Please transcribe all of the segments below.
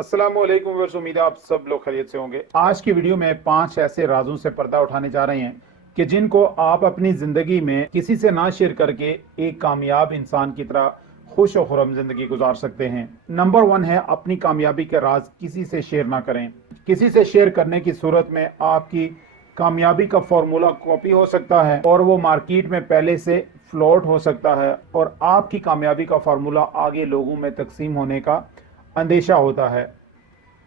अस्सलामुअलैकुम व्यूअर्स, उम्मीद है आप सब लोग खैरियत से होंगे। आज की वीडियो में 5 ऐसे राजों से पर्दा उठाने जा रहे हैं कि जिनको आप अपनी जिंदगी में किसी से ना शेयर करके एक कामयाब इंसान की तरह खुश और खुर्रम जिंदगी गुजार सकते हैं। नंबर 1 है, अपनी कामयाबी के राज किसी से शेयर ना करें। किसी से शेयर करने की सूरत में आपकी कामयाबी का फॉर्मूला कॉपी हो सकता है और वो मार्केट में पहले से फ्लॉट हो सकता है और आपकी कामयाबी का फार्मूला आगे लोगों में तकसीम होने का अंदेशा होता है।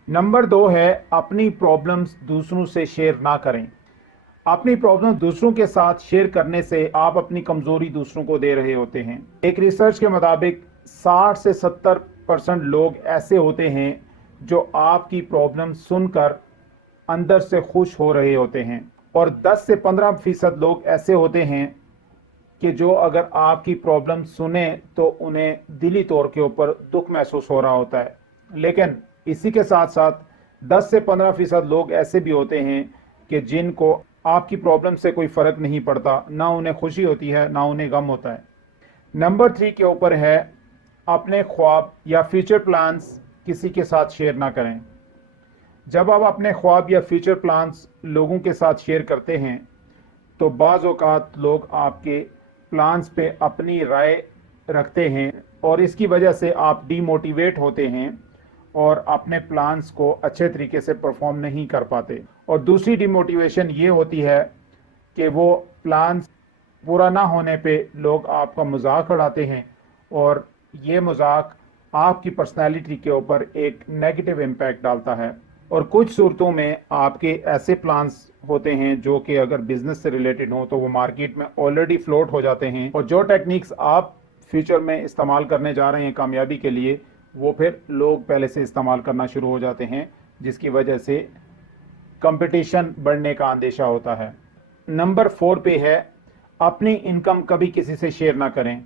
नंबर 2 है, अपनी प्रॉब्लम्स दूसरों से शेयर ना करें। अपनी प्रॉब्लम दूसरों के साथ शेयर करने से आप अपनी कमजोरी दूसरों को दे रहे होते हैं। एक रिसर्च के मुताबिक 60 से 70% लोग ऐसे होते हैं जो आपकी प्रॉब्लम सुनकर अंदर से खुश हो रहे होते हैं और 10 से 15% लोग ऐसे होते हैं कि जो अगर आपकी प्रॉब्लम सुने तो उन्हें दिली तौर के ऊपर दुख महसूस हो रहा होता है। लेकिन इसी के साथ साथ 10 से 15% लोग ऐसे भी होते हैं कि जिनको आपकी प्रॉब्लम से कोई फ़र्क नहीं पड़ता, ना उन्हें खुशी होती है ना उन्हें गम होता है। नंबर 3 के ऊपर है, अपने ख्वाब या फ्यूचर प्लान्स किसी के साथ शेयर ना करें। जब आप अपने ख्वाब या फ्यूचर प्लान्स लोगों के साथ शेयर करते हैं तो बाज़ औक़ात लोग आपके प्लान्स पे अपनी राय रखते हैं और इसकी वजह से आप डीमोटिवेट होते हैं और अपने प्लान्स को अच्छे तरीके से परफॉर्म नहीं कर पाते। और दूसरी डीमोटिवेशन ये होती है कि वो प्लान्स पूरा ना होने पे लोग आपका मजाक उड़ाते हैं और ये मजाक आपकी पर्सनैलिटी के ऊपर एक नेगेटिव इम्पैक्ट डालता है। और कुछ सूरतों में आपके ऐसे प्लान्स होते हैं जो कि अगर बिजनेस से रिलेटेड हो तो वो मार्केट में ऑलरेडी फ्लोट हो जाते हैं और जो टेक्निक्स आप फ्यूचर में इस्तेमाल करने जा रहे हैं कामयाबी के लिए, वो फिर लोग पहले से इस्तेमाल करना शुरू हो जाते हैं, जिसकी वजह से कंपटीशन बढ़ने का अंदेशा होता है। नंबर 4 पे है, अपनी इनकम कभी किसी से शेयर ना करें।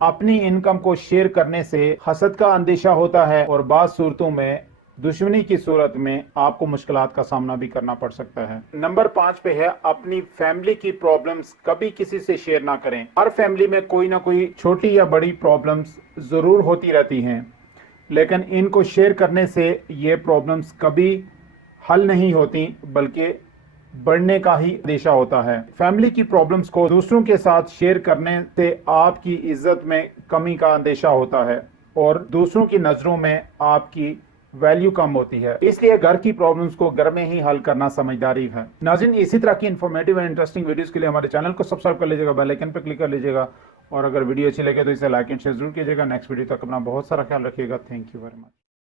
अपनी इनकम को शेयर करने से हसद का अंदेशा होता है और बाज़ सूरतों में दुश्मनी की सूरत में आपको मुश्किलात का सामना भी करना पड़ सकता है। नंबर 5 पे है, अपनी फैमिली की प्रॉब्लम्स कभी किसी से शेयर ना करें। हर फैमिली में कोई ना कोई छोटी या बड़ी प्रॉब्लम्स ज़रूर होती रहती हैं, लेकिन इनको शेयर करने से ये प्रॉब्लम्स कभी हल नहीं होती बल्कि बढ़ने का ही अंदेशा होता है। फैमिली की प्रॉब्लम्स को दूसरों के साथ शेयर करने से आपकी इज्जत में कमी का अंदेशा होता है और दूसरों की नज़रों में आपकी वैल्यू कम होती है। इसलिए घर की प्रॉब्लम्स को घर में ही हल करना समझदारी है। नाज़रीन, इसी तरह की इन्फॉर्मेटिव एंड इंटरेस्टिंग वीडियोस के लिए हमारे चैनल को सब्सक्राइब कर लीजिएगा, बेल आइकन पर क्लिक कर लीजिएगा और अगर वीडियो अच्छी लगे तो इसे लाइक एंड शेयर जरूर कीजिएगा। नेक्स्ट वीडियो तक अपना बहुत सारा ख्याल रखिएगा। Thank you very much.